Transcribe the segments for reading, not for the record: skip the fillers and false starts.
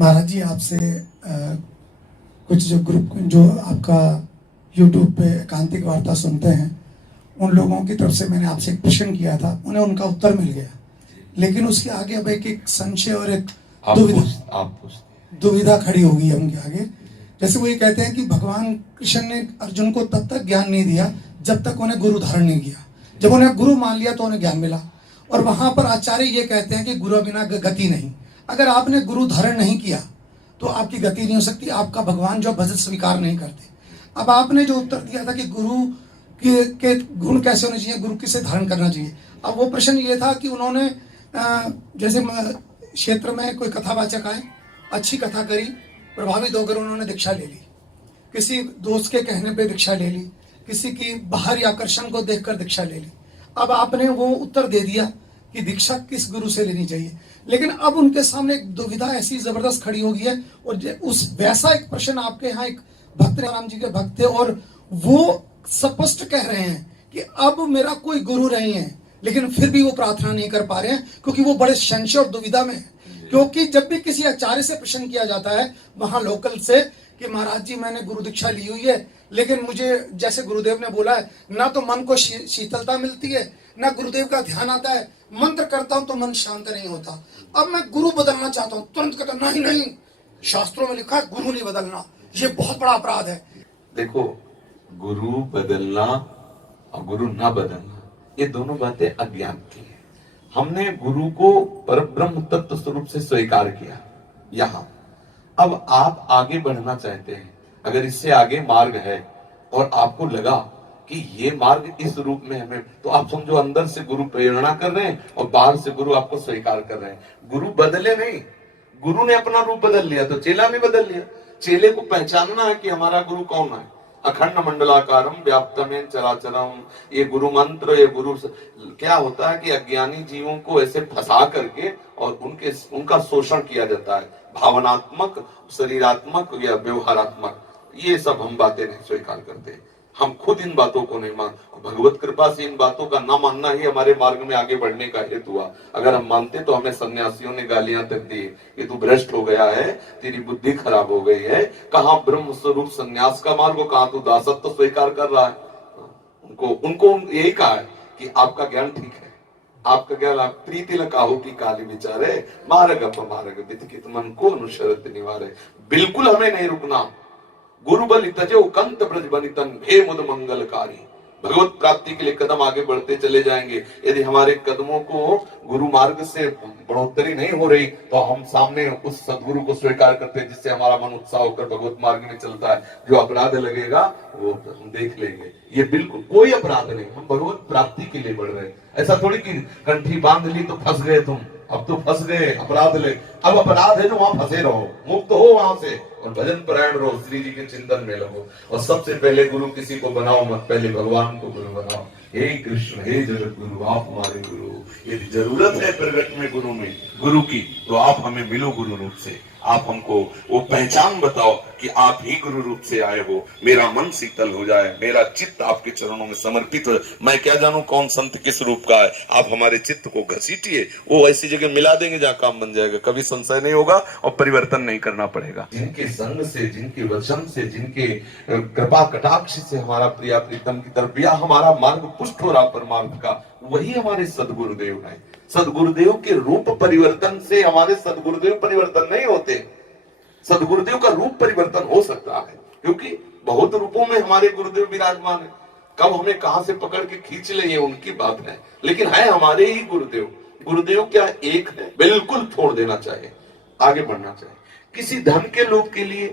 महाराज जी आपसे कुछ जो ग्रुप जो आपका यूट्यूब पे एकांतिक वार्ता सुनते हैं उन लोगों की तरफ से मैंने आपसे एक प्रश्न किया था, उन्हें उनका उत्तर मिल गया, लेकिन उसके आगे अब एक संशय और एक दुविधा खड़ी होगी उनके आगे। जैसे वो ये कहते हैं कि भगवान कृष्ण ने अर्जुन को तब तक ज्ञान नहीं दिया जब तक उन्हें गुरु धारण नहीं किया, जब उन्हें गुरु मान लिया तो उन्हें ज्ञान मिला। और वहां पर आचार्य ये कहते हैं कि गुरु बिना गति नहीं, अगर आपने गुरु धारण नहीं किया तो आपकी गति नहीं हो सकती, आपका भगवान जो भजन स्वीकार नहीं करते। अब आपने जो उत्तर दिया था कि गुरु के गुण कैसे होने चाहिए, गुरु किसे धारण करना चाहिए, अब वो प्रश्न ये था कि उन्होंने जैसे क्षेत्र में कोई कथावाचक आए, अच्छी कथा करी, प्रभावित होकर उन्होंने दीक्षा ले ली, किसी दोस्त के कहने पे दीक्षा ले ली, किसी की बाहरी आकर्षण को देखकर दीक्षा ले ली। अब आपने वो उत्तर दे दिया कि दीक्षा किस गुरु से लेनी चाहिए, लेकिन अब उनके सामने एक दुविधा ऐसी जबरदस्त खड़ी हो गई है। और उस वैसा एक प्रश्न आपके यहाँ एक भक्त राम जी के भक्त थे और वो स्पष्ट कह रहे हैं कि अब मेरा कोई गुरु नहीं है, लेकिन फिर भी वो प्रार्थना नहीं कर पा रहे हैं क्योंकि वो बड़े संशय और दुविधा में है। क्योंकि जब भी किसी आचार्य से प्रश्न किया जाता है वहां लोकल से कि महाराज जी मैंने गुरु दीक्षा ली हुई है, लेकिन मुझे जैसे गुरुदेव ने बोला है ना तो मन को शीतलता मिलती है, ना गुरुदेव का ध्यान आता है, मंत्र करता हूं तो मन शांत नहीं होता, अब मैं गुरु बदलना चाहता हूं, तुरंत कहता नहीं नहीं, शास्त्रों में लिखा है गुरु नहीं बदलना, ये बहुत बड़ा अपराध है। देखो, गुरु बदलना और गुरु ना बदलना ये दोनों बातें अज्ञान की है। हमने गुरु को परब्रह्म तत्व स्वरूप से स्वीकार किया यहाँ। अब आप आगे बढ़ना चाहते हैं, अगर इससे आगे मार्ग है और आपको लगा कि ये मार्ग इस रूप में हमें, तो आप समझो अंदर से गुरु प्रेरणा कर रहे हैं और बाहर से गुरु आपको स्वीकार कर रहे हैं। गुरु बदले नहीं, गुरु ने अपना रूप बदल लिया तो चेला ने बदल लिया। चेले को पहचानना है कि हमारा गुरु कौन है। अखंड मंडलाकारम व्याप्तमेन चराचरम, ये गुरु मंत्र, ये गुरु क्या होता है कि अज्ञानी जीवों को ऐसे फंसा करके और उनका शोषण किया जाता है, भावनात्मक, शरीरात्मक या व्यवहारात्मक, ये सब हम बातें नहीं स्वीकार करते। हम खुद इन बातों को नहीं मान, भगवत कृपा से इन बातों का ना मानना ही हमारे मार्ग में आगे बढ़ने का हेतु हुआ। अगर हम मानते तो हमें सन्यासियों ने गालियां तक दी कि तू भ्रष्ट हो गया है, तेरी बुद्धि खराब हो गई है, कहां ब्रह्म स्वरूप सन्यास का मार्ग, कहां तू दासत्व स्वीकार कर रहा है। उनको यही कहा है कि आपका ज्ञान ठीक है, आपका ज्ञान, आप प्रीति लकाहु की काली विचारे मार्ग अपमार्ग वितकित मन को अनुशरत निवारे। बिल्कुल हमें नहीं रुकना। गुरु बलि तजो कंत ब्रज बनितन हे मुद मंगलकारी। भगवत प्राप्ति के लिए कदम आगे बढ़ते चले जाएंगे। यदि हमारे कदमों को गुरु मार्ग से बढ़ोतरी नहीं हो रही तो हम सामने उस सदगुरु को स्वीकार करते हैं जिससे हमारा मन उत्साह होकर भगवत मार्ग में चलता है। जो अपराध लगेगा वो हम देख लेंगे। ये बिल्कुल कोई अपराध नहीं, हम भगवत प्राप्ति के लिए बढ़ रहे हैं। ऐसा थोड़ी कि कंठी बांध ली तो फंस गए तुम, अब तो फंस गए, अपराध ले, अब अपराध है जो वहां फंसे रहो, मुक्त हो वहां से और भजन परायण रहो, श्री जी के चिंतन में लगो। और सबसे पहले गुरु किसी को बनाओ मत, पहले भगवान को गुरु बनाओ। हे कृष्ण, हे जगत गुरु, आप हमारे गुरु। यदि जरूरत है प्रगट में गुरु की तो आप हमें मिलो गुरु रूप से। आप हमको वो पहचान बताओ कि आप ही गुरु रूप से आए हो। मेरा मन शीतल हो जाए, मेरा चित्त आपके चरणों में समर्पित हो। मैं क्या जानूं कौन संत किस रूप का है, आप हमारे चित्त को घसीटिए, वो ऐसी जगह मिला देंगे जहां काम बन जाएगा, कभी संशय नहीं होगा और परिवर्तन नहीं करना पड़ेगा। जिनके संग से, जिनके वचन से, जिनके कृपा कटाक्ष से हमारा प्रिया प्रीतम की तरफ या हमारा मार्ग पुष्ट हो रहा परमार्थ का, वही हमारे सदगुरुदेव है। सदगुरुदेव के रूप परिवर्तन से हमारे सदगुरुदेव परिवर्तन नहीं होते। सदगुरुदेव का रूप परिवर्तन हो सकता है क्योंकि बहुत रूपों में हमारे गुरुदेव विराजमान है। कब हमें कहां से पकड़ के खींच ले ये उनकी बात है, लेकिन है हमारे ही गुरुदेव। गुरुदेव क्या एक है, बिल्कुल छोड़ देना चाहिए, आगे बढ़ना चाहिए। किसी धन के लोभ के लिए,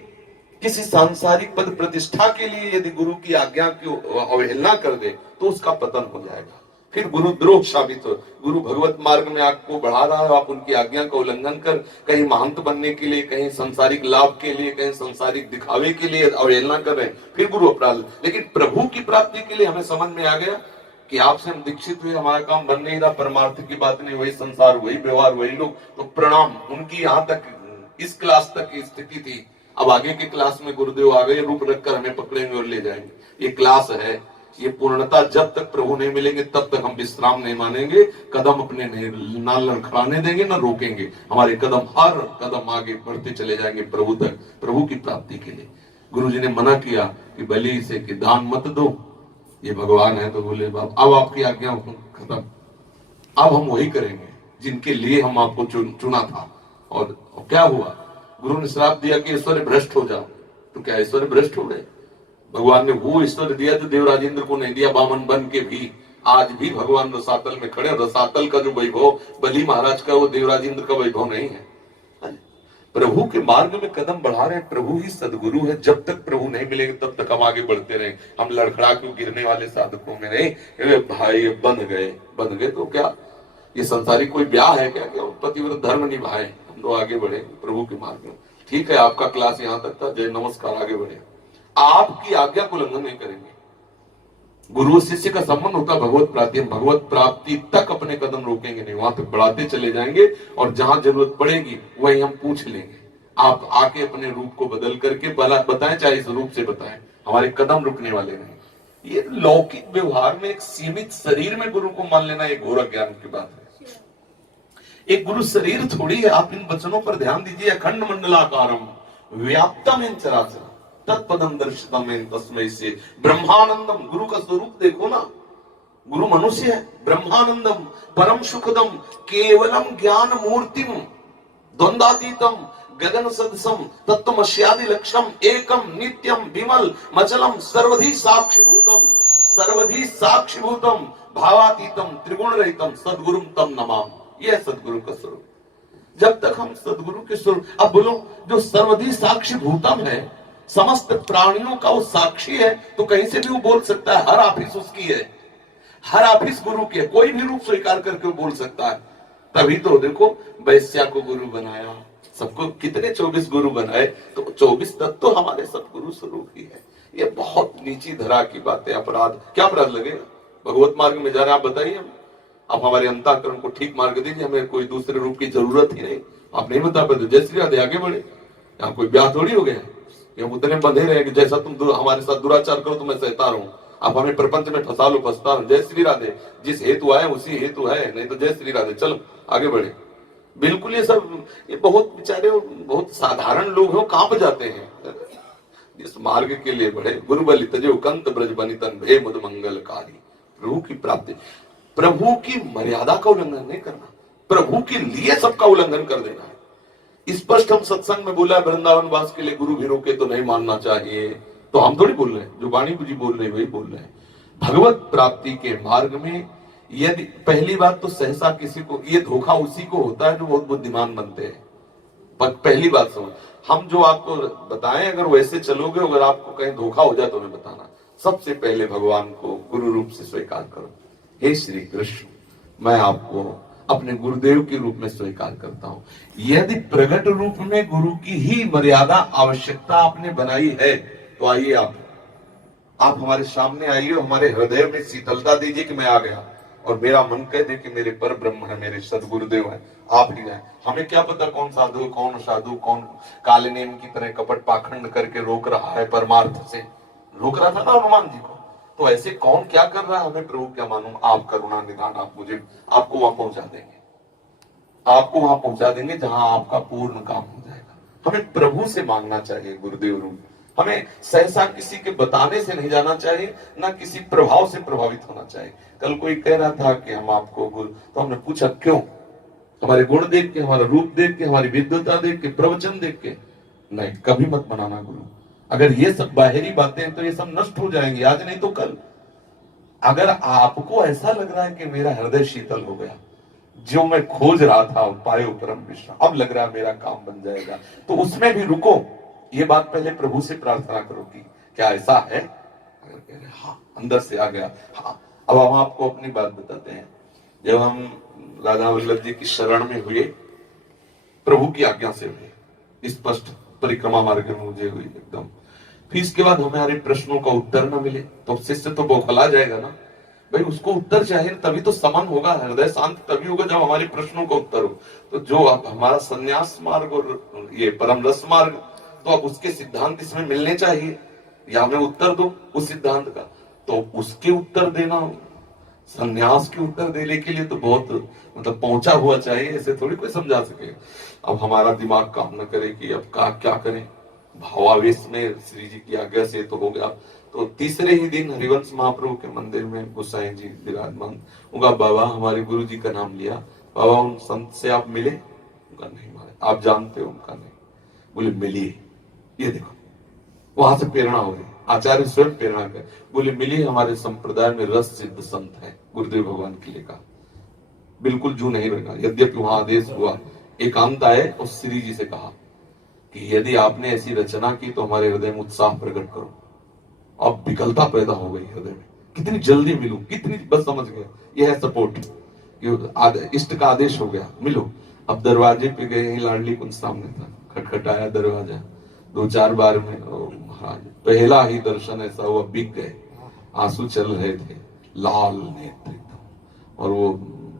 किसी सांसारिक पद प्रतिष्ठा के लिए यदि गुरु की आज्ञा की अवहेलना कर दे तो उसका पतन हो जाएगा, फिर गुरुद्रोह साबित हो। गुरु भगवत मार्ग में आपको बढ़ा रहा है, आप उनकी आज्ञा का उल्लंघन कर कहीं महंत बनने के लिए, कहीं सांसारिक लाभ के लिए, कहीं सांसारिक दिखावे के लिए अवहेलना कर रहे हैं, फिर गुरु अपराध। लेकिन प्रभु की प्राप्ति के लिए हमें समझ में आ गया कि आपसे हम दीक्षित हुए, हमारा काम बन नहीं रहा, परमार्थ की बात नहीं, वही संसार, वही व्यवहार, वही लोग, तो प्रणाम। उनकी यहाँ तक इस क्लास तक की स्थिति थी। अब आगे के क्लास में गुरुदेव आ गए, रूप रखकर हमें पकड़ेंगे और ले जाएंगे। ये क्लास है, ये पूर्णता जब तक प्रभु नहीं मिलेंगे तब तक हम विश्राम नहीं मानेंगे, कदम अपने नहीं ना लड़खड़ाने देंगे ना रोकेंगे। हमारे कदम हर कदम आगे बढ़ते चले जाएंगे प्रभु तक, प्रभु की प्राप्ति के लिए। गुरु जी ने मना किया कि बलि से कि दान मत दो, ये भगवान है। तो बोले बाप अब आपकी आज्ञा खत्म, अब हम वही करेंगे जिनके लिए हम आपको चुना था। और क्या हुआ, गुरु ने श्राप दिया कि ऐश्वर्य भ्रष्ट हो जाओ। तो क्या ऐश्वर्य भ्रष्ट हो गए? भगवान ने वो ऐश्वर्य दिया जो देवराजेंद्र को नहीं दिया। बामन बन के भी आज भी भगवान रसातल में खड़े। रसातल का जो वैभव बलि महाराज का, वो देवराजेंद्र का वैभव नहीं है। प्रभु के मार्ग में कदम बढ़ा रहे, प्रभु ही सदगुरु है। जब तक प्रभु नहीं मिलेंगे तब तक हम आगे बढ़ते रहे। हम लड़खड़ा क्यों गिरने वाले साधकों में नहीं। भाई बंध गए तो क्या ये संसारी कोई ब्याह है क्या कि पतिव्रत धर्म निभाए? हम तो आगे बढ़े प्रभु के मार्ग में। ठीक है, आपका क्लास यहाँ तक था, जय नमस्कार, आगे बढ़े। आपकी आज्ञा को उल्लंघन नहीं करेंगे। गुरु शिष्य का संबंध होता है भगवत प्राप्ति। हम भगवत प्राप्ति तक अपने कदम रोकेंगे नहीं, वहां तक बढ़ाते चले जाएंगे। और जहां जरूरत पड़ेगी वही हम पूछ लेंगे। आप आके अपने रूप को बदल करके बताएं, चाहे इस रूप से बताएं, हमारे कदम रुकने वाले नहीं। ये लौकिक व्यवहार में एक सीमित शरीर में गुरु को मान लेना एक घोर ज्ञान की बात है। एक गुरु शरीर थोड़ी है। आप इन वचनों पर ध्यान दीजिए। अखंड मंडलाकारम व्याप्तम चराचर तत्पदम दर्शितम तस्मै से ब्रह्मानंदम। गुरु का स्वरूप देखो ना, गुरु मनुष्य है। ब्रह्मानंदम परम सुखदम केवलम ज्ञान मूर्तिम द्वंद्वातीतम गगन सदसम तत्वमस्यादि लक्ष्यम एकम नित्यम विमल मचलम सर्वधि साक्षीभूतम भावातीतम त्रिगुण रहितम सद्गुरुम तम नमाम। यह सद्गुरु का स्वरूप। जब तक हम सद्गुरु के स्वरूप, अब बोलो, जो सर्वधि साक्षीभूतम है, समस्त प्राणियों का वो साक्षी है, तो कहीं से भी वो बोल सकता है। हर ऑफिस उसकी है, हर ऑफिस गुरु की है। कोई भी रूप स्वीकार करके वो बोल सकता है। तभी तो देखो वैश्या को गुरु बनाया, सबको कितने 24 गुरु बनाए, तो 24 तत्व तो हमारे सदगुरु स्वरूप ही है। ये बहुत नीची धरा की बात है। अपराध, क्या अपराध लगेगा? भगवत मार्ग में जा रहे, आप बताइए। आप हमारे अंतःकरण को ठीक मार्ग दीजिए, हमें कोई दूसरे रूप की जरूरत ही नहीं। आप नहीं बता पाते, जय श्री राधे, आगे बढ़े। यहाँ कोई ब्याह थोड़ी हो गया, हम उतने बंधे रहे कि जैसा तुम हमारे साथ दुराचार करो तो मैं सहता रहूं। आप हमें प्रपंच में फंसा लो, फंसता रहो। जय श्री राधे, जिस हेतु आए उसी हेतु है, नहीं तो जय श्री राधे, चलो आगे बढ़े। बिल्कुल ये सब, ये बहुत बेचारे बहुत साधारण लोग हैं, कहां पर जाते हैं? इस मार्ग के लिए बढ़े। गुरु बलि तजो कंत ब्रज बनितन भे मुद मंगलकारी। प्रभु की प्राप्ति, प्रभु की मर्यादा का उल्लंघन नहीं करना, प्रभु के लिए सबका उल्लंघन कर देना है। स्पष्ट हम सत्संग में बोला है, वृंदावन वास के लिए गुरु भी रोके तो नहीं मानना चाहिए। तो हम थोड़ी बोल रहे हैं, जो वाणी जी बोल रहे हैं वही बोल रहे हैं। भगवत प्राप्ति के मार्ग में यदि पहली बात तो सहसा किसी को, ये धोखा उसी को होता है जो बहुत बुद्धिमान बनते हैं। पहली बात समझ, हम जो आपको बताएं अगर वैसे चलोगे, अगर आपको कहीं धोखा हो जाए तो हमें बताना। सबसे पहले भगवान को गुरु रूप से स्वीकार करो। हे श्री कृष्ण, मैं आपको अपने गुरुदेव के रूप में स्वीकार करता हूं। यदि प्रकट रूप में गुरु की ही मर्यादा आवश्यकता आपने बनाई है, तो आइए आप हमारे सामने आइए, हमारे हृदय में शीतलता दीजिए कि मैं आ गया, और मेरा मन कह दे कि मेरे पर ब्रह्म है, मेरे सदगुरुदेव है, आप ही हैं। हमें क्या पता कौन साधु, कौन काले नेम की तरह कपट पाखंड करके रोक रहा है, परमार्थ से रोक रहा था ना हनुमान जी को। तो ऐसे कौन क्या कर रहा है, हमें प्रभु क्या मालूम। आप करुणा निदान, आप मुझे, आपको वहां पहुंचा देंगे, आपको वहां पहुंचा देंगे जहां आपका पूर्ण काम हो जाएगा। हमें प्रभु से मांगना चाहिए गुरुदेव रूप। हमें सहसा किसी के बताने से नहीं जाना चाहिए, ना किसी प्रभाव से प्रभावित होना चाहिए। कल कोई कह रहा था कि हम आपको गुरु, तो हमने पूछा क्यों? हमारे गुण देख के, हमारा रूप देख के, हमारी विद्वता देख के, प्रवचन देख के? नहीं, कभी मत बनाना गुरु। अगर ये सब बाहरी बातें हैं तो ये सब नष्ट हो जाएंगी, आज नहीं तो कल। अगर आपको ऐसा लग रहा है कि मेरा हृदय शीतल हो गया, जो मैं खोज रहा था पायो परम विश्राम, अब लग रहा है मेरा काम बन जाएगा, तो उसमें भी रुको। ये बात पहले प्रभु से प्रार्थना करो कि क्या ऐसा है? अगर कह रहे हाँ, अंदर से आ गया, हाँ। अब हम आपको अपनी बात बताते हैं। जब हम राधा वल्लभ जी की शरण में हुए, प्रभु की आज्ञा से हुए, स्पष्ट परिक्रमा मार्ग में मुझे हुई एकदम। फिर इसके बाद हमारे प्रश्नों का उत्तर न मिले तो शिष्य तो बौखला जाएगा ना भाई, उसको उत्तर चाहिए, तभी तो समन होगा, हृदय शांत तभी होगा जब हमारे प्रश्नों का उत्तर हो। तो जो अब हमारा संन्यास मार्ग और ये परम रस मार्ग, तो अब उसके सिद्धांत इसमें मिलने चाहिए, या हमें उत्तर दो उस सिद्धांत का। तो उसके उत्तर देना, संन्यास के उत्तर देने के लिए तो बहुत मतलब पहुंचा हुआ चाहिए, ऐसे थोड़ी कोई समझा सके। अब हमारा दिमाग काम न करे कि अब क्या करें, भावावेश में श्री जी की आज्ञा से तो हो गया। तो तीसरे ही दिन हरिवंश महाप्रभु के मंदिर में गोसाई जी विराजमान, उनका बाबा हमारे गुरु जी का नाम लिया, बाबा उन संत से आप मिले? उनका नहीं मारे, आप जानते हो? उनका नहीं। बोले मिलिए, ये देखो वहां से प्रेरणा हो गई, आचार्य स्वयं प्रेरणा कर बोले मिलिए, हमारे संप्रदाय में रस सिद्ध संत है, गुरुदेव भगवान के लिए कहा, बिल्कुल जू नहीं रहेगा। यद्यपि वहां आदेश हुआ, एकांत आए और श्री जी से कहा कि यदि आपने ऐसी रचना की तो हमारे हृदय में उत्साह प्रकट करो। अब विकलता पैदा हो गई हृदय में, कितनी जल्दी मिलूं, कितनी, बस समझ गए यह है सपोर्ट, इष्ट का आदेश हो गया, मिलो। अब दरवाजे पे गए, ही लाडली कुंज सामने था, खटखटाया दरवाजा, 2-4 बार में महाराज पहला ही दर्शन ऐसा हुआ, बिक गए, आंसू चल रहे थे, लाल नेत्र एकदम, और वो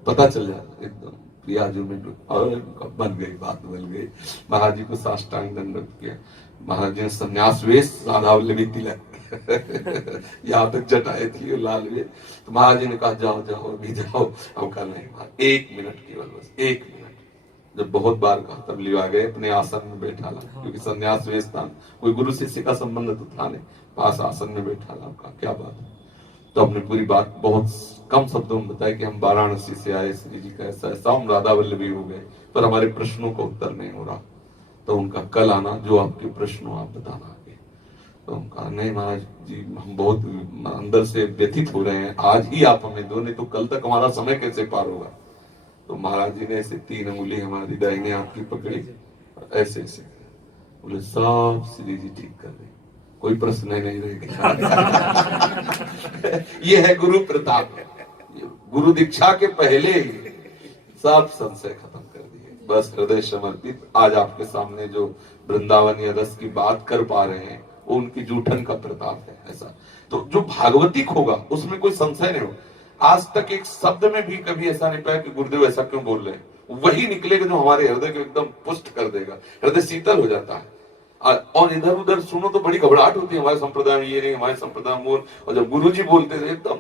पता चल जाता एकदम प्रियाजू में, और बन गई, बात बन गई। महाराज जी को साष्टांग दंडवत किया, महाराज जी ने संन्यास वेश, राधा वल्लभी तिलक यहाँ तक जटाए थी लाल वे, तो महाराज जी ने कहा जाओ जाओ अभी जाओ। अब कहा नहीं, 1 मिनट केवल, बस 1 मिनट। जब बहुत बार कहा तब लिवा गए, अपने आसन में बैठा ला, क्योंकि संन्यास वेश था, कोई गुरु शिष्य का संबंध तो था नहीं, पास आसन में बैठा ला। कहा क्या बात है? तो हमने पूरी बात बहुत कम शब्दों में बताया कि हम वाराणसी से आए, श्री जी का ऐसा ऐसा, हम राधा वल्लभी हो गए, पर हमारे प्रश्नों का उत्तर नहीं हो रहा, तो उनका कल आना, जो आपके प्रश्न हो आप बताना आगे। तो हम कहा नहीं महाराज जी, हम बहुत अंदर से व्यथित हो रहे हैं, आज ही आप हमें दो, नहीं तो कल तक हमारा समय कैसे पार होगा। तो महाराज जी ने ऐसे 3 अंगुली हमारी दाहिने हाथ की पकड़ी, ऐसे ऐसे बोले सब श्री जी ठीक कर दे, कोई प्रश्न नहीं रहेगा। ये है गुरु प्रताप, गुरु दीक्षा के पहले ही सब संशय खत्म कर दिए, बस हृदय समर्पित। आज आपके सामने जो वृंदावन या रस की बात कर पा रहे हैं, वो उनकी जूठन का प्रताप है। ऐसा तो जो भागवतिक होगा उसमें कोई संशय नहीं हो। आज तक एक शब्द में भी कभी ऐसा नहीं पाया कि गुरुदेव ऐसा क्यों बोल रहे हैं, वही निकलेगा जो हमारे हृदय को एकदम पुष्ट कर देगा, हृदय शीतल हो जाता है। और इधर उधर सुनो तो बड़ी घबराहट होती है, हमारे संप्रदाय में ये नहीं, हमारे संप्रदाय में वो, और जब गुरु जी बोलते थे एकदम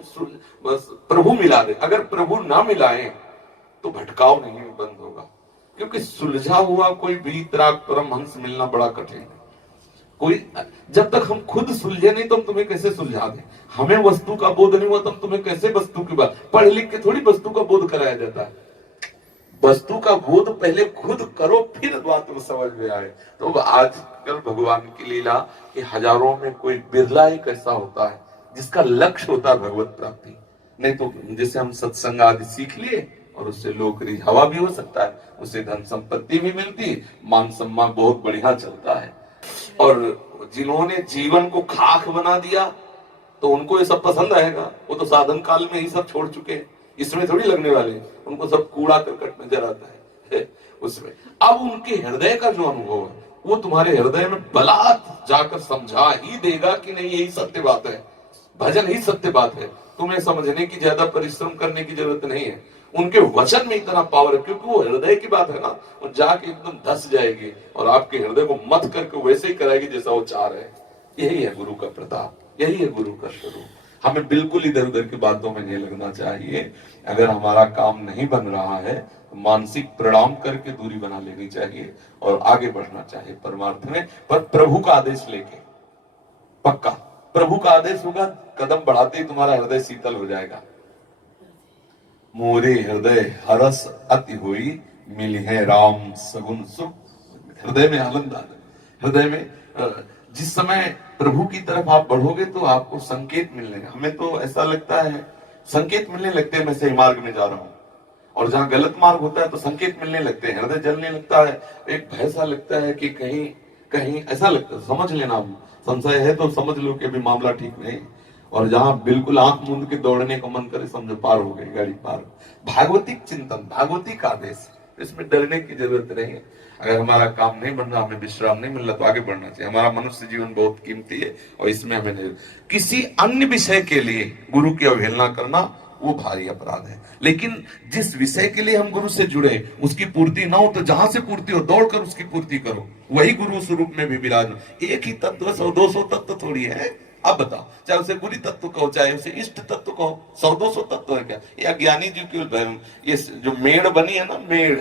बस प्रभु मिला दे। अगर प्रभु ना मिलाए तो भटकाव नहीं बंद होगा, क्योंकि सुलझा हुआ कोई वीतराग परमहंस मिलना बड़ा कठिन है। कोई जब तक हम खुद सुलझे नहीं तो हम तुम्हें कैसे सुलझा दें, हमें वस्तु का बोध नहीं हुआ तो हम तुम्हें कैसे वस्तु की बात, पढ़ लिख के थोड़ी वस्तु का बोध कराया जाता है। वस्तु का बोध पहले खुद करो, फिर बात में समझ में आए। तो आजकल भगवान की लीला कि हजारों में कोई बिरला एक ऐसा होता है जिसका लक्ष्य होता है भगवत प्राप्ति। नहीं तो जैसे हम सत्संग आदि सीख लिए और उससे लोक रिझावा भी हो सकता है, उससे धन संपत्ति भी मिलती, मान सम्मान बहुत बढ़िया चलता है। और जिन्होंने जीवन को खाक बना दिया तो उनको ये सब पसंद आएगा, वो तो साधन काल में ही सब छोड़ चुके हैं, इसमें थोड़ी लगने वाले, उनको सब कूड़ा करकट नजर आता है उसमें। अब उनके हृदय का जो अनुभव है वो तुम्हारे हृदय में बलात् जाकर समझा ही देगा कि नहीं यही सत्य बात है, भजन ही सत्य बात है। तुम्हें समझने की ज्यादा परिश्रम करने की जरूरत नहीं है, उनके वचन में इतना पावर है, क्योंकि वो हृदय की बात है ना, वो जाके एकदम धस जाएगी और आपके हृदय को मत करके वैसे ही कराएगी जैसा वो चाह रहे हैं। यही है गुरु का प्रताप, यही है गुरु का स्वरूप। हमें बिल्कुल इधर उधर की बातों में नहीं लगना चाहिए। अगर हमारा काम नहीं बन रहा है तो मानसिक प्रणाम करके दूरी बना लेनी चाहिए और आगे बढ़ना चाहिए परमार्थ में। पर प्रभु का आदेश लेके, पक्का प्रभु का आदेश होगा, कदम बढ़ाते ही तुम्हारा हृदय शीतल हो जाएगा। मोरे हृदय हरस अति हुई, मिली है राम सगुन सुख। हृदय में आनंद आ जाए। हृदय में जिस समय प्रभु की तरफ आप बढ़ोगे तो आपको संकेत मिलने, हमें तो ऐसा लगता है संकेत मिलने लगते हैं मैं सही मार्ग में जा रहा हूं, और जहां गलत मार्ग होता है तो संकेत मिलने लगते हैं, हृदय जलने लगता है, एक भय सा लगता है कि कहीं कहीं ऐसा लगता है, समझ लेना संशय है तो समझ लो कि अभी मामला ठीक नहीं। और जहां बिल्कुल आंख मूंद के दौड़ने का मन करे समझो पार हो गई गाड़ी पार। भागवतिक चिंतन, भागवतिक आदेश, इसमें डरने की जरूरत नहीं है। अगर हमारा काम नहीं बन रहा, हमें विश्राम नहीं मिल रहा तो आगे बढ़ना चाहिए। हमारा मनुष्य जीवन बहुत कीमती है और इसमें हमें नहीं, किसी अन्य विषय के लिए गुरु की अवहेलना करना वो भारी अपराध है। लेकिन जिस विषय के लिए हम गुरु से जुड़े उसकी पूर्ति ना हो तो जहां से पूर्ति हो दौड़कर उसकी पूर्ति करो, वही गुरु स्वरूप में भी विराज। एक ही तत्व 100-200 तत्व थोड़ी है, अब बताओ, चाहे उसे बुरी तत्व कहो चाहे उसे इष्ट तत्व कहो, 100-200 तत्व है क्या? ये अज्ञानी जीव की ये जो मेड़ बनी है ना, मेड़,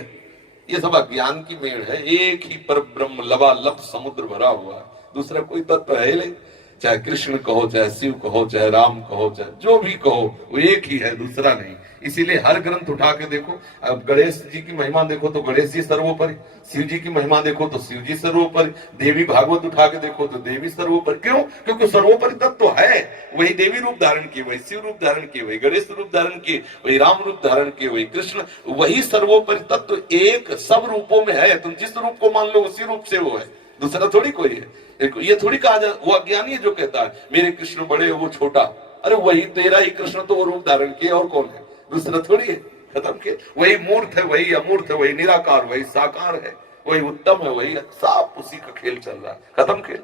ये सब अज्ञान की मेड़ है। एक ही पर ब्रह्म लबालब समुद्र भरा हुआ है, दूसरा कोई तत्व है ही नहीं। चाहे कृष्ण कहो, चाहे शिव कहो, चाहे राम कहो, चाहे जो भी कहो, वो एक ही है, दूसरा नहीं। इसीलिए हर ग्रंथ उठा के देखो, अब गणेश जी की महिमा देखो तो गणेश जी सर्वोपरि, शिव जी की महिमा देखो तो शिव जी सर्वोपरि, देवी भागवत उठा के देखो तो देवी सर्वोपरि। क्यों? क्योंकि सर्वोपरि तत्व है, वही देवी रूप धारण किए, वही शिव रूप धारण किए, वही गणेश रूप धारण किए, वही राम रूप धारण किए, वही कृष्ण, वही सर्वोपरि तत्व एक सब रूपों में है। तुम जिस रूप को मान लो उसी रूप से वो है, दूसरा थोड़ी कोई है। ये थोड़ी कहा जाए, वो अज्ञानी है जो कहता है मेरे कृष्ण बड़े वो छोटा, अरे वही तेरा ही कृष्ण तो वो रूप धारण किए, और कौन है? दूसरा थोड़ी है। खत्म के, वही मूर्त है, वही अमूर्त है, वही निराकार, वही साकार है, वही उत्तम है, वही साफ, उसी का खेल चल रहा है। खत्म खेल।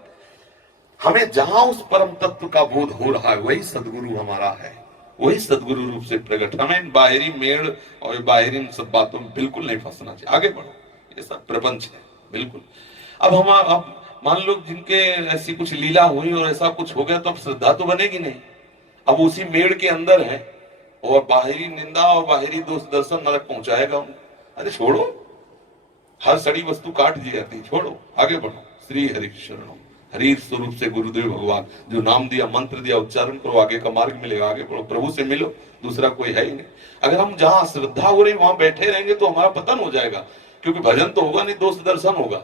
हमें जहां उस परम तत्व का बोध हो रहा है वही सदगुरु हमारा है, वही सदगुरु रूप से प्रकट। हमें बाहरी मेड़ और बाहरी इन सब बातों में बिल्कुल नहीं फंसना चाहिए। आगे बढ़ो, ये सब प्रपंच है बिल्कुल। अब मान लो जिनके ऐसी कुछ लीला हुई और ऐसा कुछ हो गया तो अब श्रद्धा तो बनेगी नहीं। अब उसी मेड़ के अंदर है और बाहरी निंदा और बाहरी दोष दर्शन नरक पहुंचाएगा उनको। अरे छोड़ो, हर सड़ी वस्तु काट दी जाती, छोड़ो, आगे बढ़ो। श्री हरि शरणम, हरि स्वरूप से गुरुदेव भगवान जो नाम दिया, मंत्र दिया, उच्चारण करो, आगे का मार्ग मिलेगा। आगे बढ़ो, प्रभु से मिलो, दूसरा कोई है ही नहीं। अगर हम जहां श्रद्धा हो रही वहां बैठे रहेंगे तो हमारा पतन हो जाएगा, क्योंकि भजन तो होगा नहीं, दोष दर्शन होगा।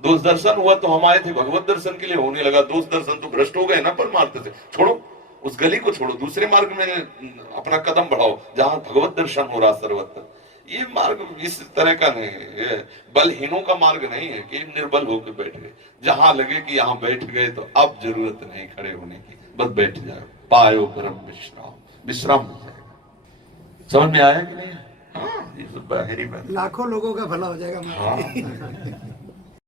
दोष दर्शन हुआ तो हम आए थे भगवत दर्शन के लिए, होने लगा दोष दर्शन तो भ्रष्ट हो गए ना परमार्थ से। छोड़ो, उस गली को छोड़ो, दूसरे मार्ग में अपना कदम बढ़ाओ जहां भगवत दर्शन हो रहा सर्वत्र। ये मार्ग इस तरह का नहीं है, बलहीनों का मार्ग नहीं है कि निर्बल होकर बैठ गए। जहां लगे कि यहाँ बैठ गए तो अब जरूरत नहीं खड़े होने की, बस बैठ जाओ, पायो परम विश्राम, विश्राम मिल जाएगा। समझ में आया कि नहीं? हाँ, ये सब बाहरी बात, लाखों लोगों का भला हो जाएगा। हाँ।